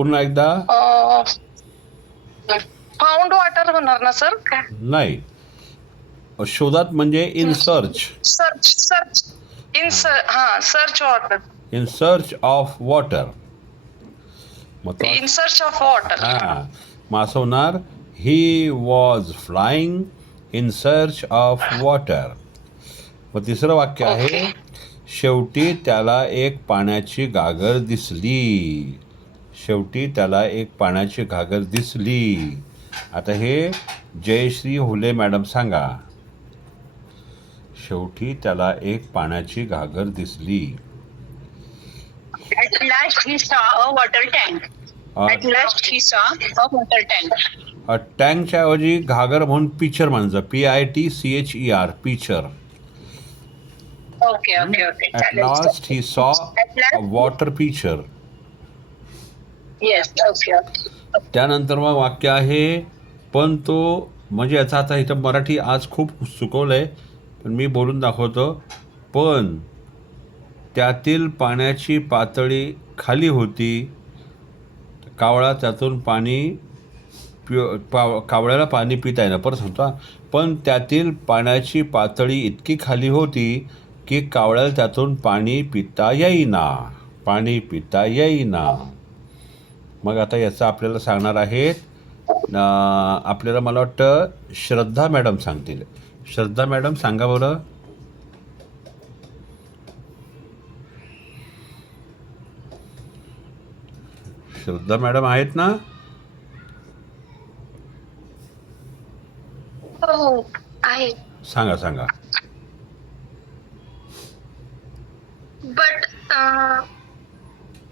पुन्हा एकदा. Found water होणार ना सर? नाही, शोधात म्हणजे in search. Search search water. In search of water. In search of water. हां, मग असं होणार, he was flying in search of water. मग तिसरं वाक्य आहे, शेवटी त्याला एक पाण्याची घागर दिसली. शेवटी त्याला एक पाण्याची घागर दिसली. आता हे जयश्री हुले मॅडम सांगा. शेवटी त्याला एक पाण्याची घागर दिसली. At last he saw a water tank. At last he saw a water tank. टँकच्या ऐवजी घागर म्हणून पिचर म्हणायचं. PITCHER, pitcher. Okay. At last he saw a water pitcher. Yes. Okay. त्यानंतर मग वाक्य आहे, पण तो, म्हणजे याचा आता इथं मराठी आज खूप चुकवलं आहे, पण मी बोलून दाखवतो. पण त्यातील पाण्याची पातळी खाली होती. कावळा त्यातून पाणी कावळ्याला पाणी पिता येणं. परत सांगतो, पण त्यातील पाण्याची पातळी इतकी खाली होती की कावळ्याला त्यातून पाणी पिता येईना. पाणी पिता येईना. मग आता याचं आपल्याला सांगणार आहेत, आपल्याला मला वाटतं श्रद्धा मॅडम सांगतील. श्रद्धा मॅडम सांगा बरं. श्रद्धा मॅडम आहेत ना? हो आहे. सांगा. But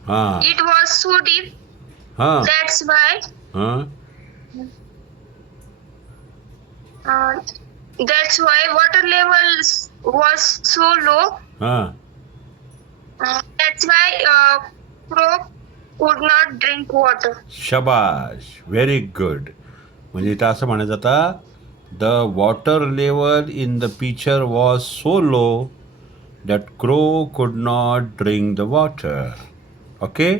हां it was so deep. हां That's why. हां That's why water level was so low. हां That's why crow could not drink water. शबाश, व्हेरी गुड. म्हणजे इथं असं म्हणायचं, आता the water level in the pitcher was so low that crow could not drink the water. Okay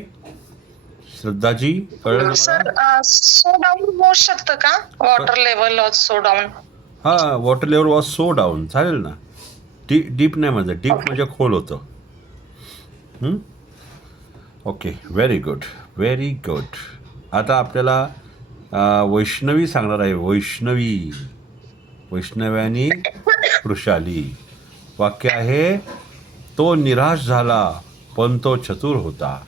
श्रद्धाजी, कळलं sir तुम्हाला? सो डाऊन होऊ शकतं का? Water level so down. हां, water level was so down, चालेल ना. डीप नाही म्हणजे, डीप म्हणजे खोल होतं. Okay, very good. आता आपल्याला वैष्णवी सांगणार आहे. वैष्णव्यानी वृषाली. वाक्य आहे, तो निराश झाला पण तो चतुर होता.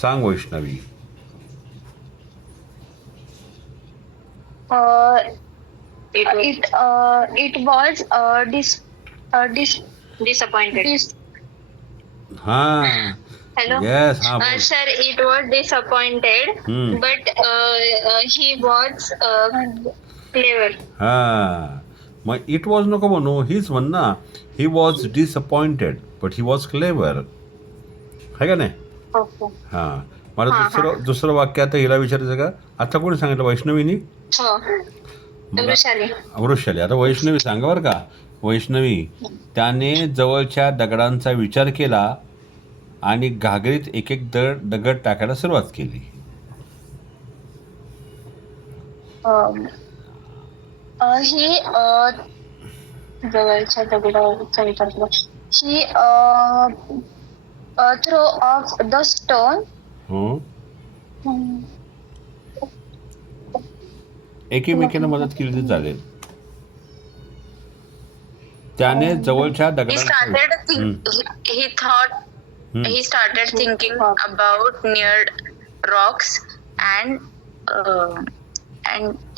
सांग वैष्णवी. It was Disappointed. हां, Hello. येस, हां बोल. Sir, it was disappointed, but he was clever. हां, मग इट वॉज नको म्हणू, हीच म्हण ना. He was disappointed but he was clever, आहे का नाही? Okay. हां, मला दुसरं वाक्य आता हिला विचारायचं का? आता कोणी सांगितलं? वैष्णवीनी? हो. वृषाली. आता वैष्णवी सांगा बरं का. वैष्णवी, त्याने जवळच्या दगडांचा विचार केला आणि घागरीत एक एक दगड टाकायला सुरुवात केली. ही जवळच्या दगडाचा विचार केला. ही थ्रो ऑफ द स्टोन. हो, एकीमेकीनं मदत केली तर चालेल. त्याने जवळच्या He started thinking about near rocks and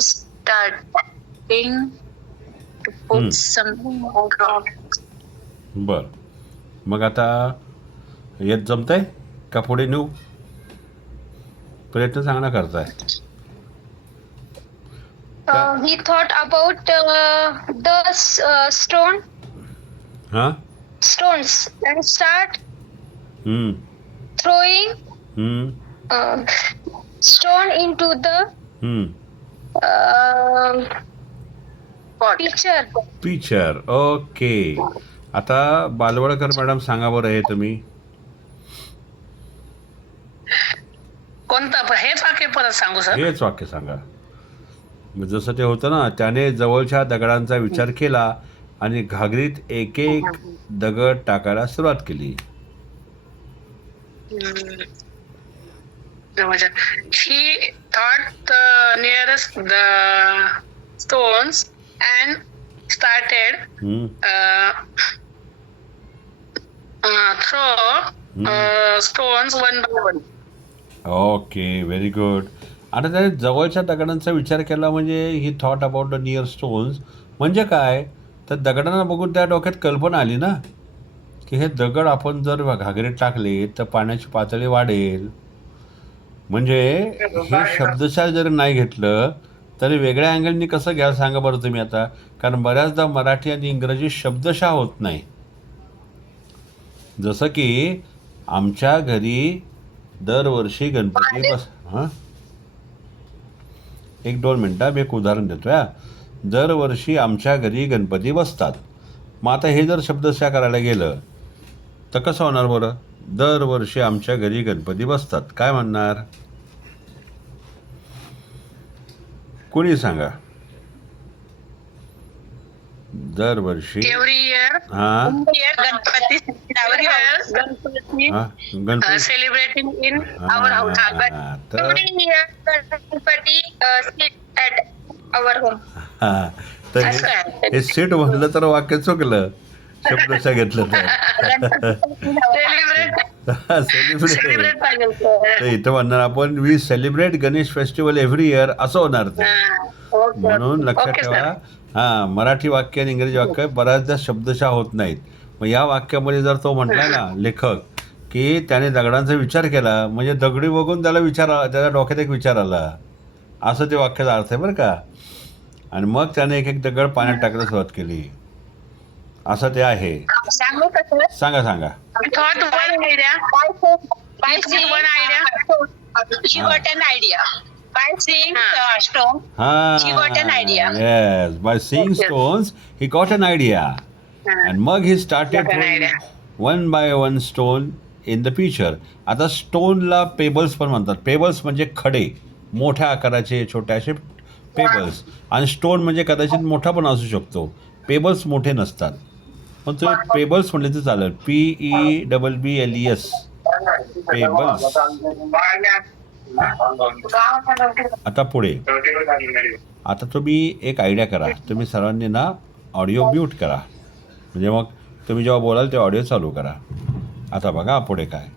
starting to put some rocks. बर, मग आता येत जमतंय का पुढे नेऊ? प्रयत्न चांगला करताय. He thought about the stones and start throwing stone into the picture. Okay, आता बालवडकर मॅडम सांगा बरं हे तुम्ही. कोणतं हेच वाक्य परत सांगू सर? हेच वाक्य सांगा. मग जसं ते होतं ना, त्याने जवळच्या दगडांचा विचार केला आणि घागरीत एक एक दगड टाकायला सुरुवात केली. He thought the nearest the stones and started हम्म, throw stones one by one. Okay, very good. आता त्याने जवळच्या दगडांचा विचार केला म्हणजे ही thought about the near stones म्हणजे काय, तर दगडांना बघून त्या डोक्यात कल्पना आली ना की हे दगड आपण जर घागरीत टाकले तर पाण्याची पातळी वाढेल. म्हणजे हे शब्दशः जर नाही घेतलं तरी वेगळ्या अँगलनी कसं घ्या सांगा बरं तुम्ही आता. कारण बऱ्याचदा मराठी आणि इंग्रजी शब्दशः होत नाही. जसं की आमच्या घरी दरवर्षी गणपती हां, 1-2 मिनटं मी एक उदाहरण देतो या. दरवर्षी आमच्या घरी गणपती बसतात. मग आता हे जर शब्दशः करायला गेलं तर कसं होणार बरं? दरवर्षी आमच्या घरी गणपती बसतात, काय म्हणणार? कोणी सांगा. दरवर्षी Every year, हां गणपती every year, गणपती हां Ganpati celebrating in our house. हां, तर Every year, Ganpati sit at our home. हां, तर असं आहे. हे सीट म्हणलं तर वाक्य चुकलं शब्दशः घेतलं तर. सेलिब्रेट सेलिब्रेट पाहिजे sir. तर इथं म्हणणार आपण we celebrate Ganesh festival every year असं होणार ते. Okay. म्हणून लक्षात Okay, ठेवा, sir. हां, मराठी वाक्य आणि इंग्रजी वाक्य बऱ्याचदा शब्दशः होत नाहीत. मग या वाक्यामध्ये जर तो म्हटला ना लेखक की त्याने दगडांचा विचार केला म्हणजे दगडी बघून त्याच्या डोक्यात एक विचार आला असं ते वाक्याचा अर्थ आहे बरं का. आणि मग त्याने एक एक दगड पाण्यात टाकायला सुरुवात केली असं ते आहे. सांगू का सर? सांगा सांगा. Thought one idea. By It's seeing one idea. she got an idea. By seeing stone, she got an idea. Yes, by seeing stones he got an idea. आणि मग he started Got an idea. One by one stone in the picture. आता स्टोनला pebbles पण म्हणतात. Pebbles म्हणजे खडे, मोठ्या आकाराचे छोटे असे पेबल्स. आणि स्टोन म्हणजे कदाचित मोठा पण असू शकतो. पेबल्स मोठे नसतात. पण तुम्ही पेबल्स म्हणले तर चालेल. PEBBLES pebbles. आता पुढे आता तुम्ही एक आयडिया करा. तुम्ही सर्वांनी ना ऑडिओ म्यूट करा म्हणजे मग तुम्ही जेव्हा बोलाल ते ऑडिओ चालू करा. आता बघा पुढे काय.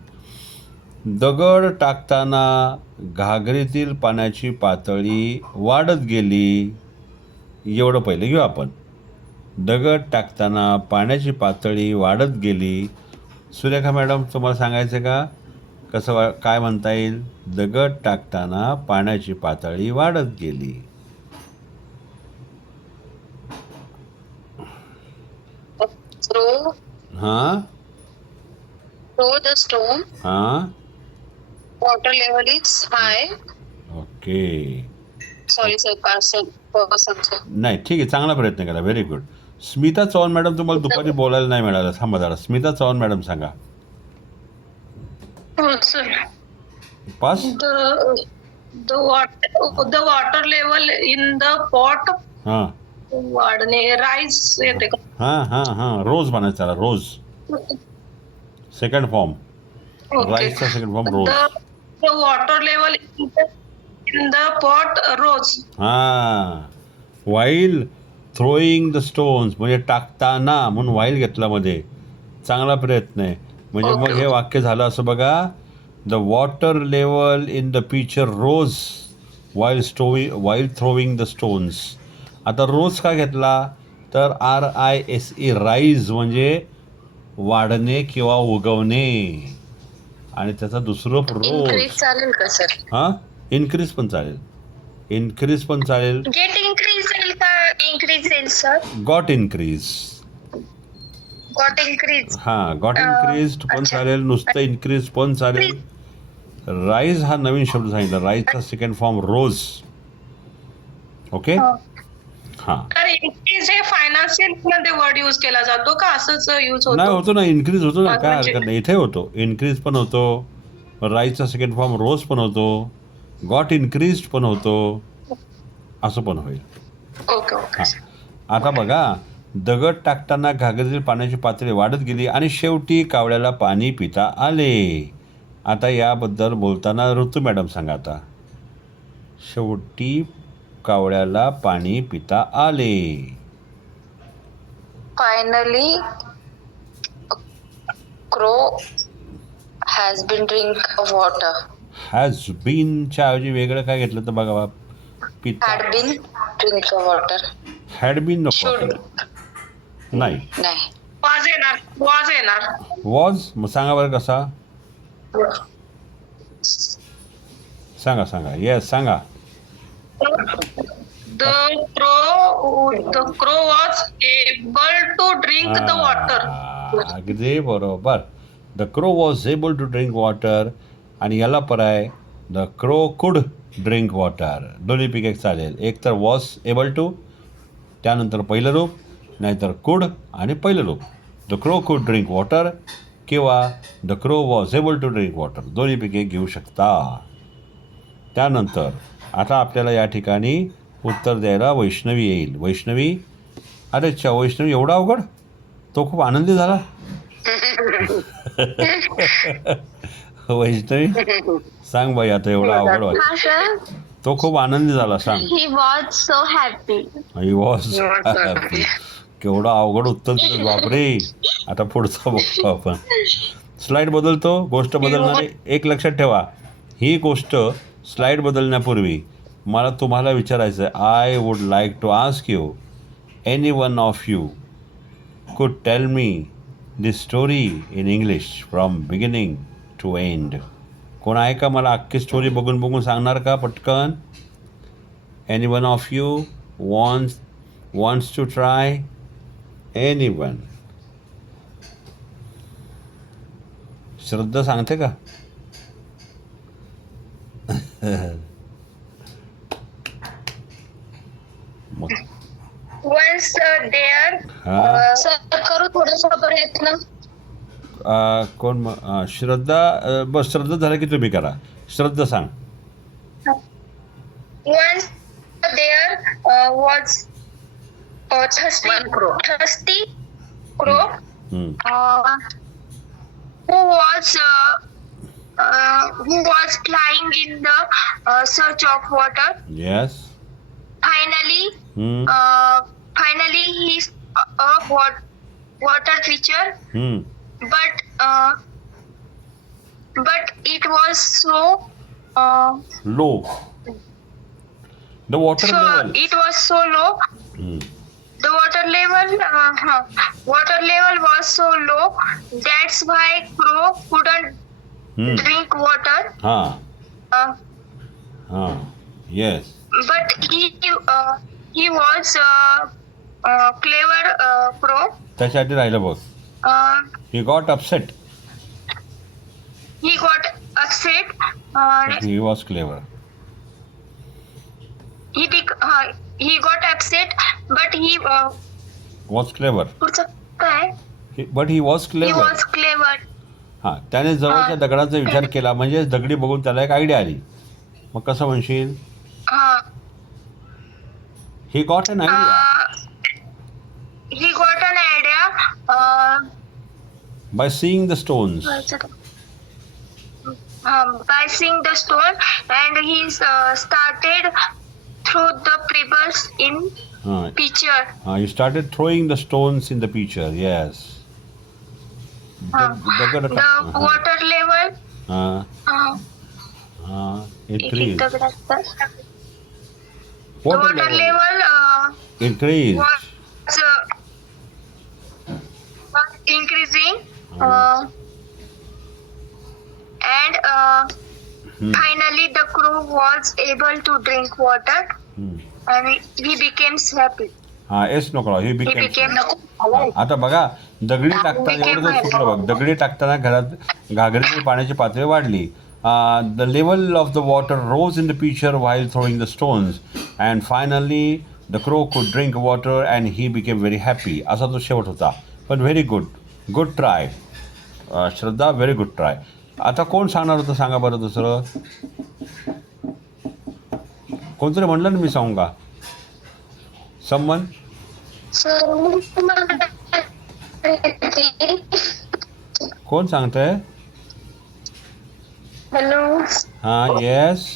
दगड टाकताना घागरीतील पाण्याची पातळी वाढत गेली. एवढं पहिले घेऊ आपण. दगड टाकताना पाण्याची पातळी वाढत गेली. सुरेखा मॅडम तुम्हाला सांगायचं का कसं काय म्हणता येईल? दगड टाकताना पाण्याची पातळी वाढत गेली. Throw हां the stone. हां Water level is high. Okay. Sorry, sir. Person, sir. नाही ठीक आहे, चांगला प्रयत्न केला, very good. Smita Chavan madam तुम्हाला दुपारी बोलायला नाही मिळालं. थांबा जरा. स्मिता चव्हाण मॅडम सांगा. Oh, sir. Pass. The water level in the pot हां वाढणे राईस येते का? हां हां हां रोज म्हणायचं त्याला. Rose second form. राईसचा second form rose. The water level in the pot rose. हां वाईल थ्रोईंग द स्टोन्स म्हणजे टाकताना म्हणून वाईल घेतला मध्ये. चांगला प्रयत्न आहे. म्हणजे मग हे वाक्य झालं असं बघा. The water level in the picture rose while throwing the stones. आता रोज का घेतला तर RISE राईज म्हणजे वाढणे किंवा उगवणे. आणि त्याचा दुसरं Increase रोज. चालेल का सर? हां इन्क्रीज पण चालेल. इन्क्रीज पण चालेल. Get increase येईल का? Increase येईल sir. Got increase. Got increase. हां गॉट इन्क्रीज पण अच्छा. चालेल. नुसतं इन्क्रीज पण चालेल. राईज हा नवीन शब्द सांगितला. राईजचा सेकंड फॉर्म रोज. ओके हां. तर increase हे फायनान्शियल मध्ये वर्ड यूज केला जातो का असंच यूज नाही होतो? होतो ना. इन्क्रीज होतो ना, काय हरकत नाही. इथे होतो. इन्क्रीज पण होतो. राईचा सेकंड फॉर्म रोज पण होतो, गॉट इन्क्रीज्ड पण होतो, असं पण होईल. ओके ओके हां. आता बघा, दगड टाकताना घागरीतील पाण्याची पातळी वाढत गेली आणि शेवटी कावळ्याला पाणी पिता आले. आता याबद्दल बोलताना ऋतू मॅडम सांगा आता. शेवटी कावळ्याला पाणी पिता आले. Finally, crow has been drink of water. Has बीनच्या ऐवजी वेगळं काय घेतलं तर बघा बाप. पिता Had been drink of water. Had been नको Should. नाही. नाही. वॉज येणार वॉज मग सांगा बरं कसा. सांगा सांगा. येस सांगा. The crow was able to drink the water. अगदी बरोबर. The crow was able to drink water. आणि याला पर्याय the crow could drink water. दोन्हीपैकी एक चालेल. एक तर वॉज एबल टू, त्यानंतर पहिलं रूप, नाहीतर कुड आणि पहिलं रूप. The crow could drink water किंवा the crow was able to drink water. दोन्हीपैकी एक घेऊ शकता. त्यानंतर आता आपल्याला या ठिकाणी उत्तर द्यायला वैष्णवी येईल. वैष्णवी, अरे अच्छा वैष्णवी एवढा अवघड. तो खूप आनंदी झाला. वैष्णवी सांग बाई आता एवढा अवघड वाटत. हा सर, तो खूप आनंदी झाला. सांग. He was so happy. He was happy. केवढं अवघड उत्तर दिलं बापरे. आता पुढचा बघतो आपण. स्लाईड बदलतो. गोष्ट बदलणारी एक लक्षात ठेवा, ही गोष्ट स्लाईड बदलण्यापूर्वी मला तुम्हाला विचारायचं आहे. I would like to ask you, any one of you could tell me this story in English from beginning to end. कोण आहे का मला अख्खी स्टोरी बघून बघून सांगणार का पटकन. Any one of you wants to try. Any one. Shraddha सांगते का. मग Once there, हा सर करू थोडंसं प्रयत्न. कोण श्रद्धा. बस श्रद्धा झालं की तुम्ही करा. श्रद्धा सांग. once there was a thirsty One crow. crow हम्म. who was flying in the search of water. Yes. Finally, हम्म. finally he saw a water creature, हम्म. but it was so low. The water level. it was so low. The water level was so low. That's why crow couldn't drink water. हां Uh, हां. Yes. but he was clever crow. त्याच्यासाठी राहिलं बघ. He got upset. He got upset. He was clever. He got upset, but he was clever. पुढचं काय? But he was He clever. was clever. हां. त्याने जवळच्या दगडाचा विचार केला म्हणजे दगडी बघून त्याला एक आयडिया आली. मग कसं म्हणशील. He got an idea He got an idea by seeing the stones. by seeing the stone, and he started through the pebbles in pitcher. You started throwing the stones in the pitcher. Yes. The water level increased. The water level increased. was increasing, and finally the crow was able to drink water, and he became happy. Yes नको. ही He became. became आता बघा दगडी टाकताना एवढं जर सुटलं बघ. दगडी टाकताना घरात घागरीची पाण्याची पातळी वाढली. The level of the water rose in the pitcher while throwing the stones and finally the crow could drink water and he became very happy. असा तो शेवट होता. पण very good. Good try Shraddha. Very good try. आता कोण सांगणार होतं सांगा बरं दुसरं? कोणतरी म्हणलं ना मी सांगू का? समवन? कोण सांगतंय? हॅलो, हां, yes.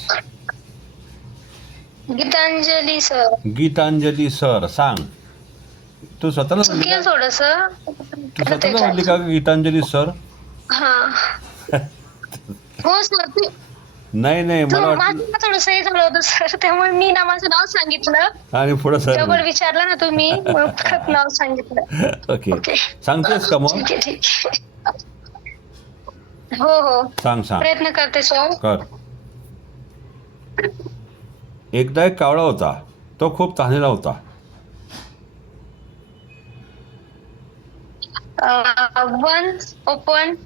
Geetanjali sir. Geetanjali sir, सांग. तू स्वतःला म्हणली चुकेल का? थोडस. तू स्वतःला म्हणली का गीतांजली सर? हा. हो सर, नाही नाही, मला वाटलं. माझं थोडस हे झालं होतं सर, त्यामुळे मी ना माझं नाव सांगितलं. आणि पुढं सर. डबल विचारलं ना तुम्ही, मग परत नाव सांगितलं. ओके, सांगतेस का मग? ठीक आहे, ठीक आहे. हो हो, सांग सांग, प्रयत्न करते सर. कर. एकदा एक कावळा होता, तो खूप तहानेला होता. Once upon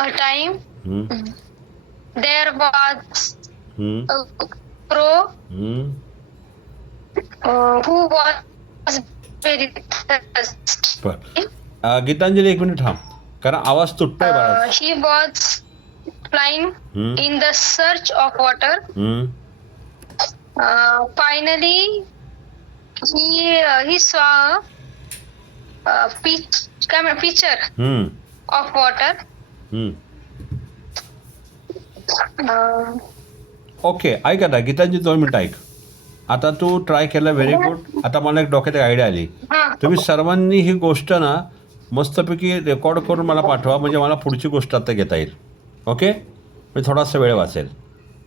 a time, हम्म, there was हम्म, a crow हम्म. who was very thirsty. बरं. गीतांजली, एक मिनिट थांब, कारण आवाज तुटतोय बराच. He was flying हम्म, in the search of water. हम्म, Finally, he saw a pitcher हम्म, of water. हम्म. Uh, ओके, ऐक आता गीतांजली, 2 मिनिटं ऐक. आता तू ट्राय केलं, व्हेरी गुड. आता मला एक डोक्यात एक आयडिया आली. हा. तुम्ही सर्वांनी ही गोष्ट ना मस्तपैकी रेकॉर्ड करून मला पाठवा, म्हणजे मला पुढची गोष्ट आता घेता येईल. ओके, म्हणजे थोडासा वेळ वाचेल.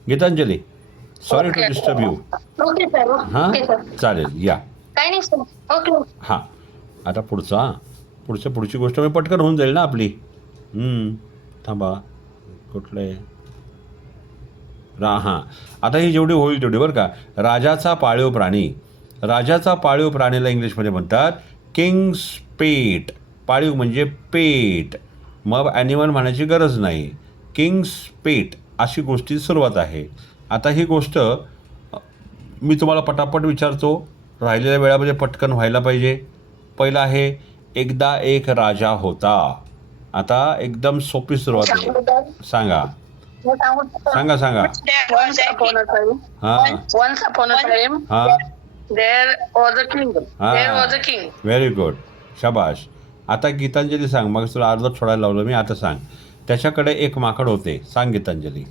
Geetanjali, sorry to disturb you. Okay, sir. हां, Okay, sir. चालेल, या. काही नाही सर. ओके. हां, आता पुढची गोष्ट मी पटकन होऊन जाईल ना आपली. थांबा, कुठले हां, आता ही जेवढी होईल तेवढी, बरं का. राजाचा पाळीव प्राणी. राजाचा पाळीव प्राणीला इंग्लिशमध्ये म्हणतात किंग्स पेट. पाळीव म्हणजे पेट, मग ॲनिमल म्हणायची गरज नाही. किंग्स पेट अशी गोष्टी सुरुवात आहे. आता ही गोष्ट मी तुम्हाला पटापट विचारतो, राहिलेल्या वेळामध्ये पटकन व्हायला पाहिजे. पहिलं आहे, एकदा एक राजा होता. आता एकदम सोपी सुरुवात आहे. सांगा सांगा सांगा. Once upon a time. हां Once upon a time, हां there was a king. There was a king. Very good, शाबाश. आता गीतांजली सांग. मग तुला अर्धच सोडायला लावलं मी, आता सांग. त्याच्याकडे एक माकड होते. सांग Gitanjali.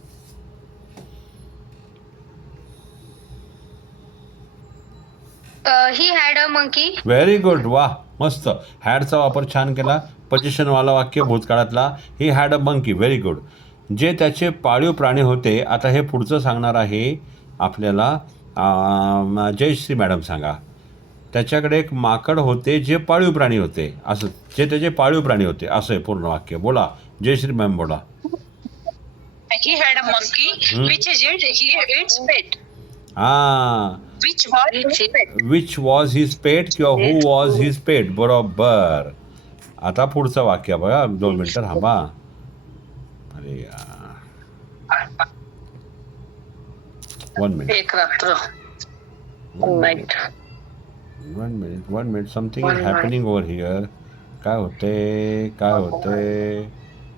He had a monkey. Very good, वा, मस्त. हॅडचा वापर छान केला. पोजिशनवाला वाक्य भूतकाळातला. He had a monkey, very good. जे त्याचे पाळीव प्राणी होते. आता हे पुढचं सांगणार आहे आपल्याला जयश्री मॅडम, सांगा. त्याच्याकडे एक माकड होते जे पाळीव प्राणी होते, असं. जे त्याचे पाळीव प्राणी होते, असं आहे पूर्ण वाक्य. बोला जयश्री मॅम, बोला. He had a monkey which is its pet. हां, Which was its pet. Which was his pet किंवा हू वॉज हिज पेट, बरोबर. आता पुढचं वाक्य बघा. 2 मिनिटं थांबा. अरे यार, 1 मिनिट, एक रात्र. Night. 1 minute. Something is happening over here. काय होते?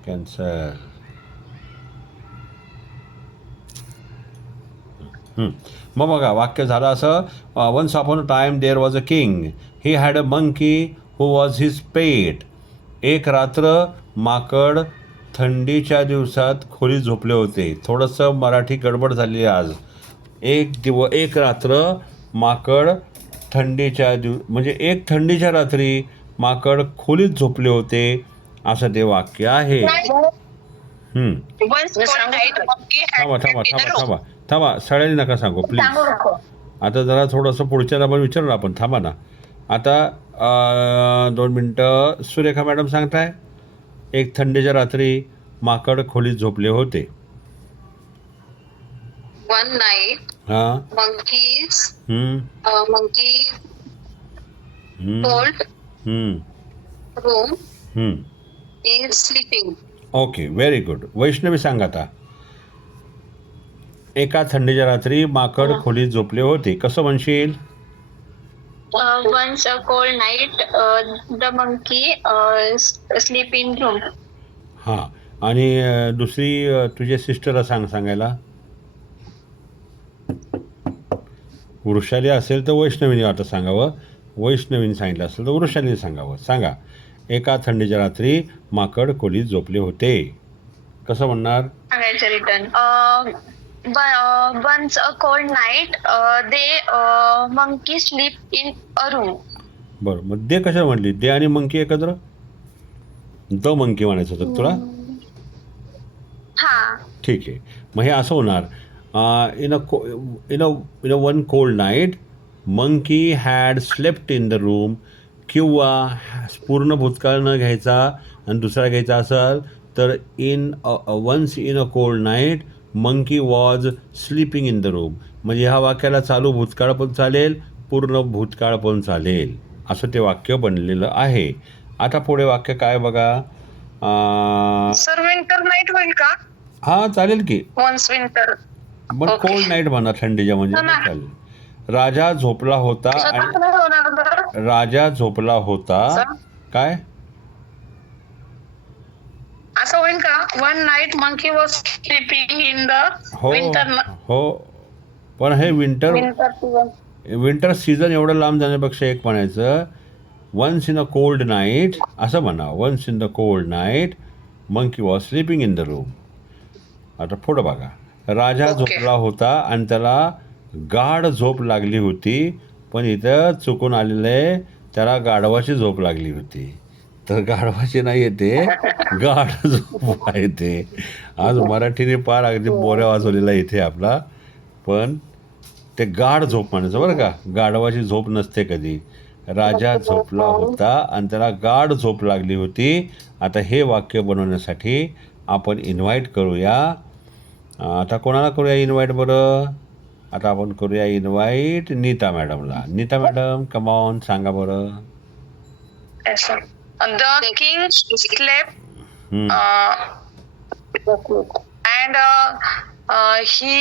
कॅन्सर. मग बघा, वाक्य झालं असं. Once upon a time there was a king. He had a monkey who was his pet. एक रात्र माकड थंडीच्या दिवसात खोलीत झोपले होते. थोडंसं मराठी गडबड झाली आज. एक रात्र माकड म्हणजे एक थंडीच्या रात्री माकड खोलीत झोपले होते, असं ते वाक्य आहे. Once upon a night, monkey had slept in a room. थांबा, सगळ्यांनी नका सांगू प्लीज. आता जरा थोडंसं पुढच्याला पण विचारलं आपण. थांबा ना. आता 2 मिनटं. सुरेखा मॅडम सांगताय, एक थंडीच्या रात्री माकड खोलीत झोपले होते. One night, हां. monkey cold room is sleeping. Okay, very good. Vaishnavi सांग आता. एका थंडीच्या रात्री माकड खोलीत झोपले होते. कसं म्हणशील? Once a cold night, the monkey sleep in room. हां, आणि दुसरी तुझ्या सिस्टरला सांगायला. वृषाली असेल तर वैष्णवीने आता सांगावं, वैष्णवीने सांगितलं असेल तर वृषालीने सांगावं. सांगा. एका थंडीच्या रात्री माकड खोलीत झोपले होते. कसं म्हणणार? सांगायचं return. Once a cold night, monkey sleep in a room. बरं, मग दे कशा म्हटली? दे आणि मंकी एकत्र? द मंकी म्हणायचं होतं तुला? हा. ठीक आहे. मग हे असं होणार. In a one cold night monkey had slept in the room. किंवा पूर्ण भूतकाळ न घ्यायचा आणि दुसरा घ्यायचा असेल तर once in a cold night monkey was sleeping in the room. म्हणजे ह्या वाक्याला चालू भूतकाळ पण चालेल, पूर्ण भूतकाळ पण चालेल, असं ते वाक्य बनलेलं आहे. आता पुढे वाक्य काय बघा. सर विंटर नाईट होईल का? हां चालेल की. Once winter. पण Okay. कोल्ड नाईट म्हणा, थंडीच्या म्हणजे ना. चालेल. राजा झोपला होता आणि राजा झोपला होता. सर? काय? असं होईल का? One night monkey was sleeping in the हो विंटर. हो, पण हे विंटर सीझन एवढं लांब जाण्यापेक्षा एक म्हणायचं once in a cold night, असं म्हणा. Once in the cold night monkey was sleeping in the room. आता पुढं बघा. राजा Okay. झोपला होता आणि त्याला गाढ झोप लागली होती. पण इथं चुकून आलेलं आहे, त्याला गाढवाची झोप लागली होती. तर गाढवाची नाही येते, गाढ झोप आहे ते. आज मराठीने पार अगदी बोऱ्या वाजवलेला इथे आपला. पण ते गाढ झोप म्हणायचं बरं का, गाढवाची झोप नसते कधी. राजा झोपला होता आणि त्याला गाढ झोप लागली होती. आता हे वाक्य बनवण्यासाठी आपण इन्व्हाइट करूया. आता कोणाला करूया इन्व्हाइट बरं? आता आपण करूया इन्व्हाइट नीता मॅडमला. नीता मॅडम कमॉन, सांगा बरं. द किंग स्लेप्ट हम्म. and he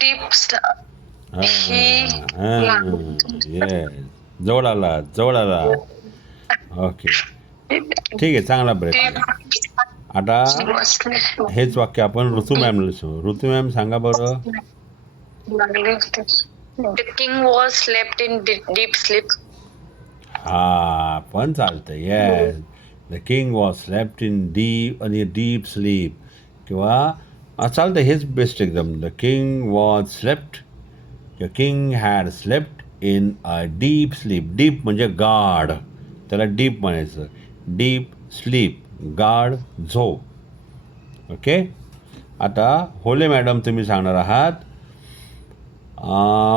deep येस, जवळ आला. ओके, ठीक आहे, चांगला ब्रेक. आता हेच वाक्य आपण ऋतू मॅमला सांगू. ऋतू मॅम सांगा बरं. The king was slept in deep sleep. हा पण चालतं. Yes, the king was slept in deep sleep. किंवा चालतं, हेच बेस्ट एकदम. The king was slept, the king had slept in a deep sleep. Deep म्हणजे गाढ, त्याला डीप म्हणायचं. डीप स्लीप, गाढ झोप. ओके. आता होले मॅडम तुम्ही सांगणार आहात.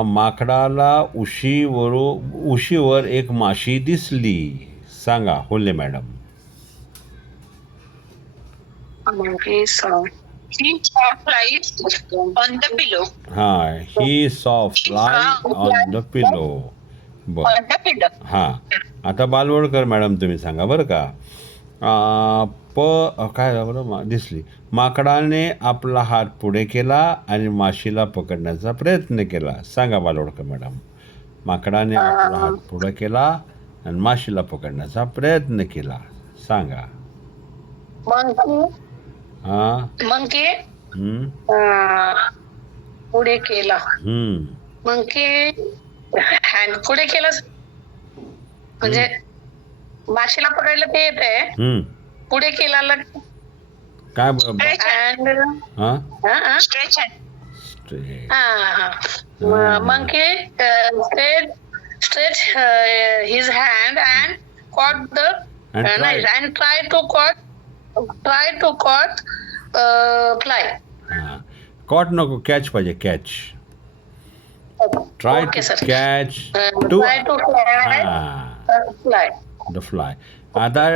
माकडाला उशीवर एक माशी दिसली. सांगा होले madam. He saw flies on the pillow. हां, he saw fly on the पिलो. बरं, On the pillow. हां. आता बालवडकर मॅडम तुम्ही सांगा बरं का. काय झालं बरं? दिसली. माकडाने आपला हात पुढे केला आणि माशीला पकडण्याचा प्रयत्न केला. सांगा बालवडकर मॅडम. माकडाने आपला हात पुढे केला आणि माशीला पकडण्याचा प्रयत्न केला. सांगा. Monkey हम्म, पुढे केला. हम्म. हँड पुढे केला म्हणजे माशीला पकडायला ते येते. हम्म. पुढे केला काय बरं? हां, stretch hand. Straight. Monkey stretch his hand and caught the knife and try to caught fly. हां, कॉट नको, कॅच पाहिजे. Catch. Try Okay, to sir. Catch to Try to fly. The fly. आता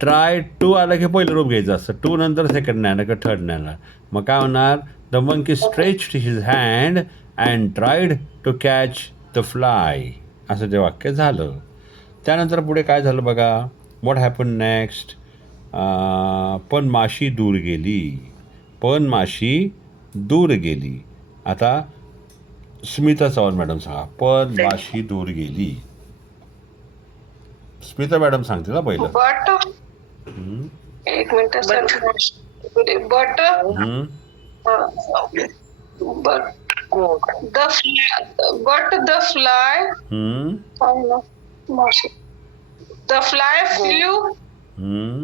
ट्राय टू आलं की पहिलं रूप घ्यायचं असतं. टू नंतर सेकंड नाही आलं का थर्ड नाही आला. मग काय होणार? The monkey stretched his hand and tried to catch the fly. असं ते वाक्य झालं. त्यानंतर पुढे काय झालं बघा. What happen next. पण माशी दूर गेली. आता स्मिता चव्हाण मॅडम सांगा. पण माशी दूर गेली. स्मिता मॅडम सांगते ना पहिलं. हम्म, एक minute but hmm. the fly hmm, the fly flew hmm.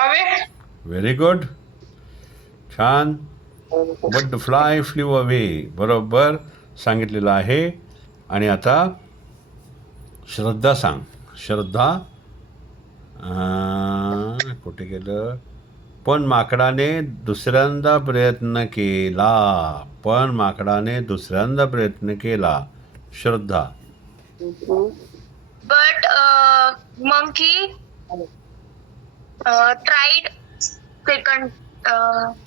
away. Very good. छान. But the fly flew away. बरोबर सांगितलेलं आहे. आणि आता श्रद्धा सांग. श्रद्धा कुठे गेलं? पण माकडाने दुसऱ्यांदा प्रयत्न केला. पण माकडाने दुसऱ्यांदा प्रयत्न केला. श्रद्धा. But monkey tried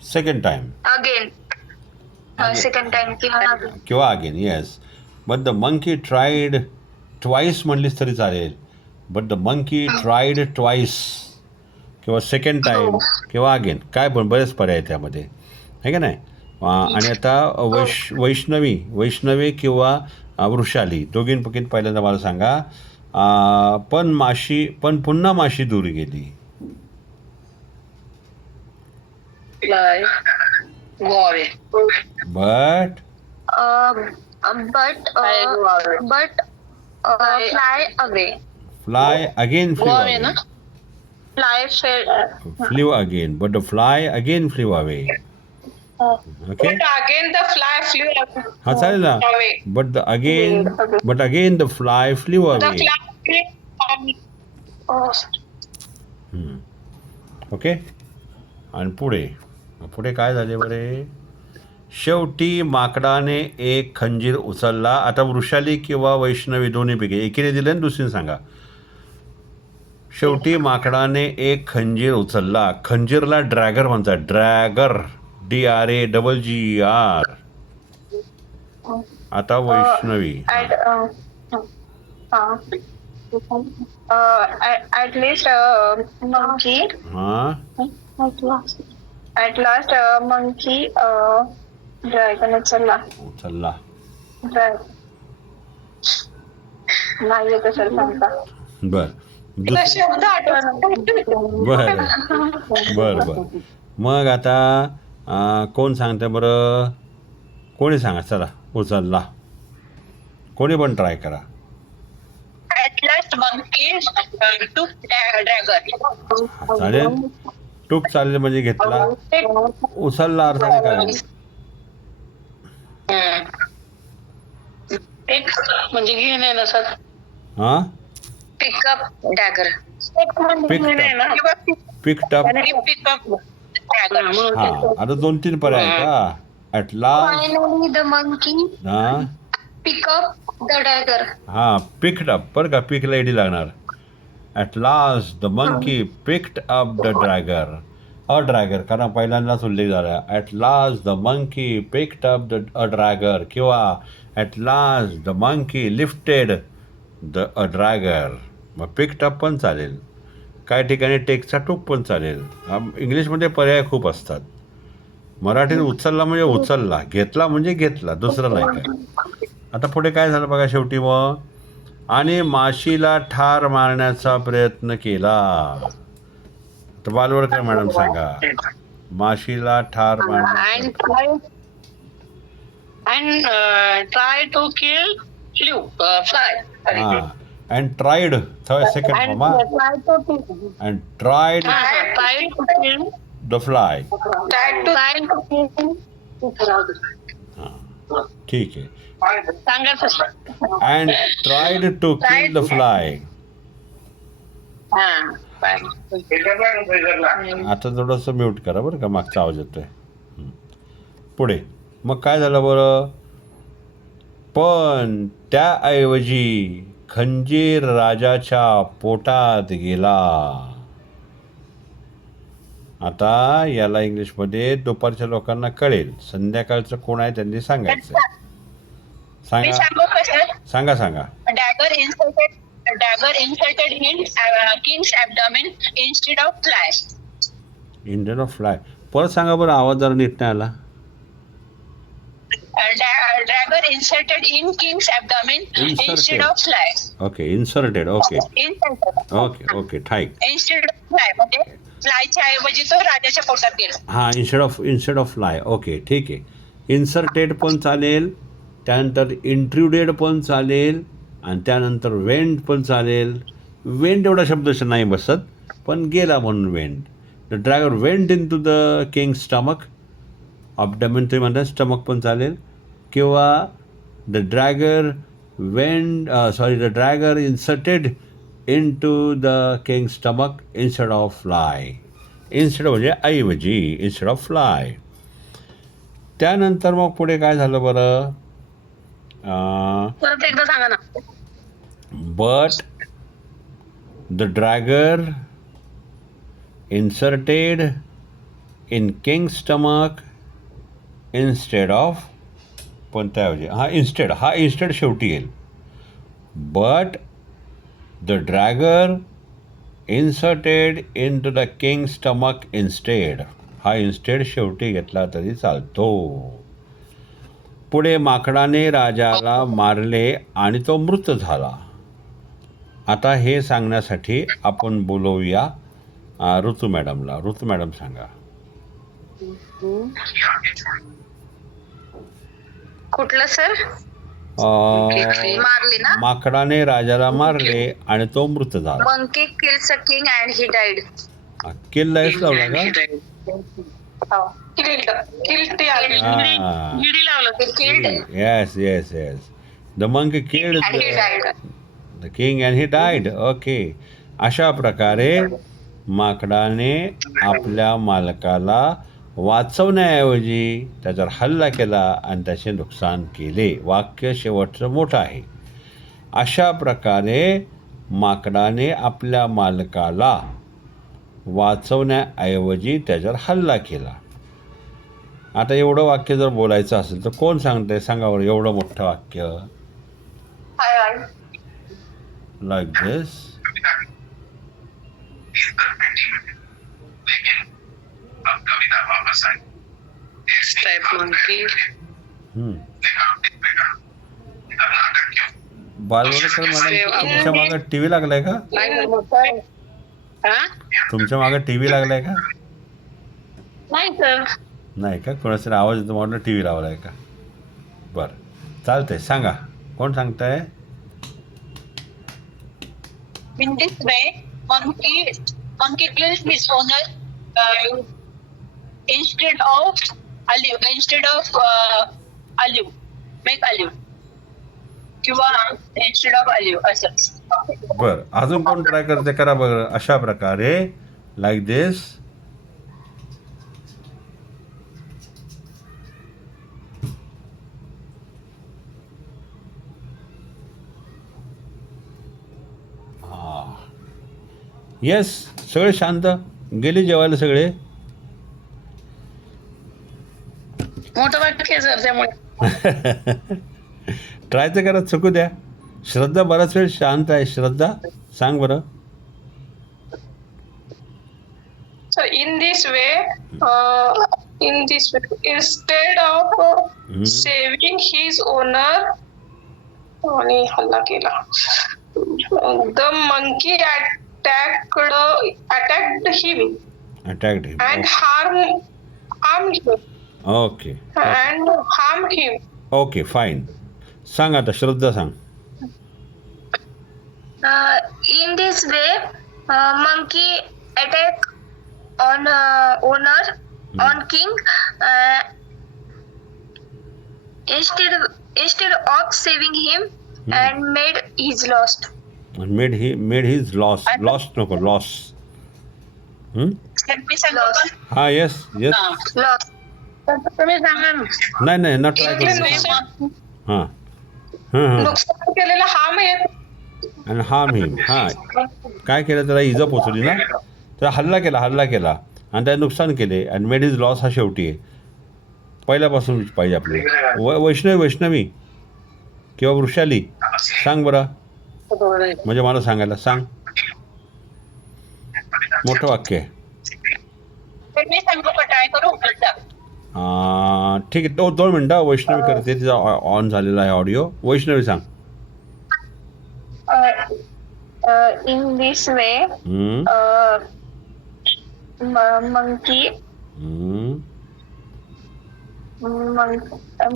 second time again. Again. Second time किंवा again. Yes. But the monkey tried twice म्हणलीस तरी चालेल. But the monkey tried twice किंवा सेकंड टाईम किंवा अगेन. काय पण बरेच पर्याय त्यामध्ये आहे का नाही. आणि आता वैष्णवी किंवा वृषाली दोघींपैकी पहिल्यांदा मला सांगा. पण पुन्हा माशी दूर गेली. Fly. Go away. But fly away. Fly again Go away ना? Fly flew again. But the fly again flew away. Okay. But again the fly flew हा चालेल ना. away. But again the fly flew The away. fly flew away. Okay. आणि पुढे काय झाले बरे. शेवटी माकडाने एक खंजीर उचलला. आता वृषाली किंवा वैष्णवी दोन्हीपैकी एकीने दिलं आणि दुसरीने सांगा. शेवटी माकडाने एक खंजीर उचलला. खंजीरला ड्रॅगर म्हणतात. ड्रॅगर. DRAGGER. आता वैष्णवी. at least monkey. हां. At last monkey dragon उचलला. उचलला. नाही येत सर सांगता. बर. तिला शब्द आठवत बर. मग आता कोण सांगते बरं. कोणी सांगा. चला. उचलला. कोणी पण ट्राय करा. At last monkey took dragon. चालेल. टूक चालेल म्हणजे घेतला. उचलला अर्थाने काय. एक म्हणजे घेणे ना सर. हां. Pick up dagger. Picked up. Pick up dagger. हां. आता 2-3 पर्याय आहे का. At last. Finally the monkey हां. pick up the dagger. हां. Picked up. बरं का. पिकला एडी लागणार. At last the monkey picked up the dagger. Dagger कारण पहिल्यांदाच उल्लेख झाला. At last the monkey picked up the dagger किंवा at last the monkey lifted the dagger. मग पिक्ड अप पण चालेल. काही ठिकाणी टेकचा टूक पण चालेल. इंग्लिशमध्ये पर्याय खूप असतात. मराठीत उचलला म्हणजे उचलला. घेतला म्हणजे घेतला. दुसरं नाही काय. आता पुढे काय झालं बघा. शेवटी मग आणि माशीला ठार मारण्याचा प्रयत्न केला. तर बालवडकर मॅडम सांगा. माशीला ठार मारण्याचा. and try to kill fly. हां. And tried. Second form. And tried Try to kill. The fly. Try to kill. ठीक आहे. सांगा सर. And tried to kill the fly. आता थोडंसं म्यूट करा बरं का. मागचा आवाज येतोय. पुढे मग काय झालं बरं. पण त्याऐवजी खंजीर राजाच्या पोटात गेला. आता याला इंग्लिशमध्ये दुपारच्या लोकांना कळेल. संध्याकाळचं कोण आहे त्यांनी सांगायचं. मी सांगू का सर. सांगा. Dagger inserted in king's abdomen instead of fly. Indian of fly. परत सांगा बरं. आवाज जरा नीट नाही आला. Dagger inserted in king's abdomen Inserted. instead of fly. Okay. Inserted. Okay. Inserted. Okay. ठाईक. Instead of fly म्हणजे फ्लायच्या ऐवजी तो राजाच्या पोटात गेला. हां, इन्स्टेड ऑफ फ्लाय. ओके, ठीक आहे. इन्सर्टेड पण चालेल, त्यानंतर इंट्रुडेड पण चालेल, आणि त्यानंतर वेंट पण चालेल. वेंट एवढा शब्द नाही बसत, पण गेला म्हणून went. The dagger went into the king stomach. Abdomen ते म्हणतात, स्टमक पण चालेल. किंवा the dagger the dagger inserted into the king stomach instead of fly. Instead म्हणजे ऐवजी, इन्स्टेड ऑफ फ्लाय. त्यानंतर मग पुढे काय झालं बरं? परत एकदा सांगा ना. But the dagger inserted in king stomach instead of, पण त्याऐवजी इन्स्टेड शेवटी येईल. But the dagger inserted into the king stomach instead. हा इन्स्टेड शेवटी घेतला तरी चालतो. पुढे माकडाने राजाला मारले आणि तो मृत झाला. आता हे सांगण्यासाठी आपण बोलवूया ऋतू मॅडमला. ऋतू मॅडम सांगा. कुठलं सर? मारले ना? माकडाने राजाला मारले आणि तो मृत झाला. Monkey kills a king and he died. किल्ला हेच लावला का? किल्टी आली. गिडी लावलं. Yes yes yes. The monkey killed the king and he died. Okay. अशा प्रकारे माकडाने आपल्या मालकाला वाचवण्याऐवजी त्याच्यावर हल्ला केला आणि त्याचे नुकसान केले. वाक्य शेवटचं मोठं आहे. अशा प्रकारे माकडाने आपल्या मालकाला वाचवण्याऐवजी त्याच्यावर हल्ला केला. आता एवढं वाक्य जर बोलायचं असेल तर कोण सांगतंय? सांगा बरं एवढं मोठं वाक्य. लाईक दिस. बालवडकर मॅडम, तुमच्या मागं टीव्ही लागलाय का? तुमच्या मागं टीव्ही लागलाय का? नाही सर. नाही का? कोणाचा आवाज येतो म्हणून टीव्ही लावलाय का? बरं, चालतंय. सांगा, कोण सांगताय? In this way, monkey kills his owner instead of olive, make olive. किंवा instead of olive असं. बरं, अजून कोण ट्राय करते? करा बरं. अशा प्रकारे लाईक दिस. येस, सगळे शांत. गेले जेवायला सगळे? मोठं वाक्य सर, त्यामुळे ट्राय तर करा, चुकू द्या. श्रद्धा बराच वेळ शांत आहे. श्रद्धा, सांग बरं. So in this way, instead of saving his owner, आणि हल्ला केला. The monkey attacked him and harmed him. Okay And harmed him. Okay, fine. सांग आता, श्रद्धा सांग. In this way, monkey attack on owner, on king, instead of saving him and made his loss. Made his loss. Lost नको, loss. मी सांगू का? हा, yes yes. Loss. तुम्ही सांगा ना. नाही नाही, न ट्राय करू. हां हां हां. नुकसान केलेला हार्म आहे. आणि हार्म हिम. हां, काय केलं? त्याला इजा पोचवली ना. त्याला हल्ला केला आणि त्याने नुकसान केले. आणि मेड हिज लॉस हा शेवटी आहे. पहिल्यापासून पाहिजे आपल्याला. वैष्णवी किंवा वृषाली, सांग बरं. म्हणजे मला सांगायला सांग. मोठं वाक्य आहे. मी सांगू का? ट्राय करू का? ठीक आहे. 2 मिनटं. वैष्णवी करते, तिचा ऑन झालेला आहे ऑडिओ. वैष्णवी सांग. In this way, monkey हम्म,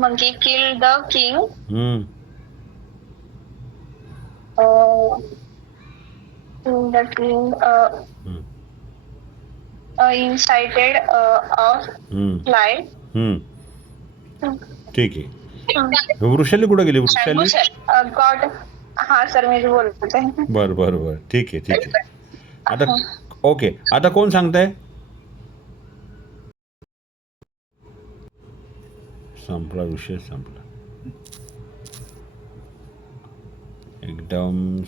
monkey killed the king. हम्म, The king हम्म, incited a हम्म, fly. हम्म. ठीक आहे. वृषाली कुठं गेली? वृषाली गॉड. हा सर मी बोलते. बर बर बर, ठीक आहे ठीक आहे. आता ओके, आता कोण सांगताय? संपला विषय, संपला एकदम.